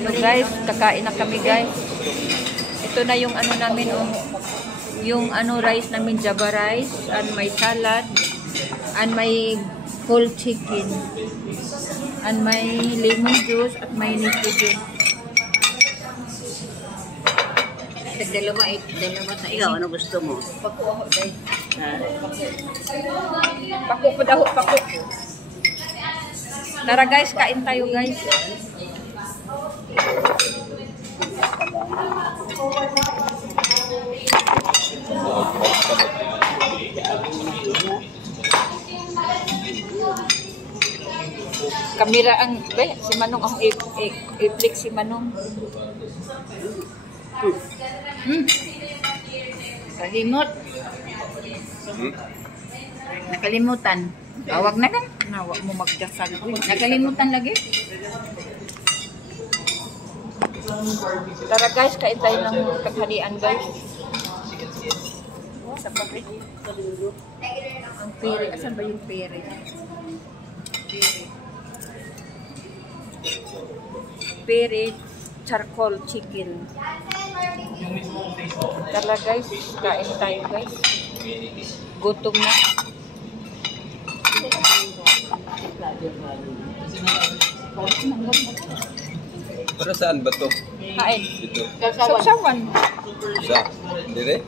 So guys, kakain na kami guys. Ito na yung ano namin, oh. Yung ano rice namin, Java rice, and may salad, and may whole chicken, and may lemon juice, at may nito juice. Dalawa sa ikaw, ano gusto mo? Pako ako guys. Pako po daw, pako. Tara guys, kain tayo guys. Kamera ang si Manong ang i-flick si Manong. Kalimot. Nakalimutan. Awag na lang. Nawag mo magdasal. Nakalimutan lagi. Tara guys, kain tayo ng taghalian guys. Sa pabrik. Ang pere. Asan ba yung pere? Pere charcoal chicken. Tara guys, kain tayo guys. Gutom na. Para saan ba to? Kain. Dito. Sausawan. Sa? Dire?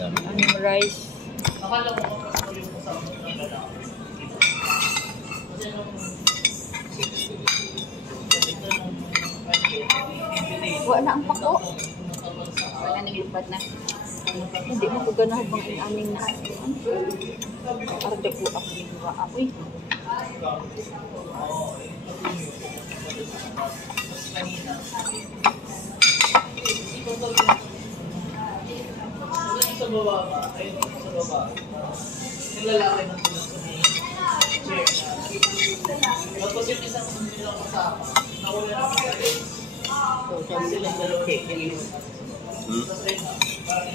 Anong rice? Wala na ang pako. Wala nang lupad na. Hindi mo ko ganahan bang inaming na. Arde ko ako yung mga apoy. Sa baba, ayun sa baba. Yung lalaki ng tulad sa may chair. Tapos yung isang nilang kasama, nawala na sa face. So, silang dalawa check. Tapos rin, parang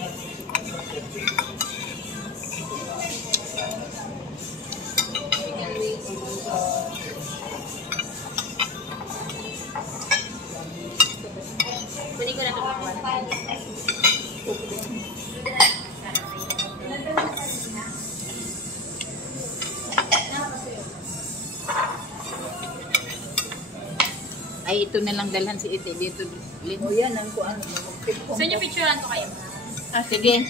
Pwede ko na ito magpapan. Ay, ito na lang dalhan si Ite. Dito. O yan, ang kuan. Saan yung picturean ko kayo? Ah, sige.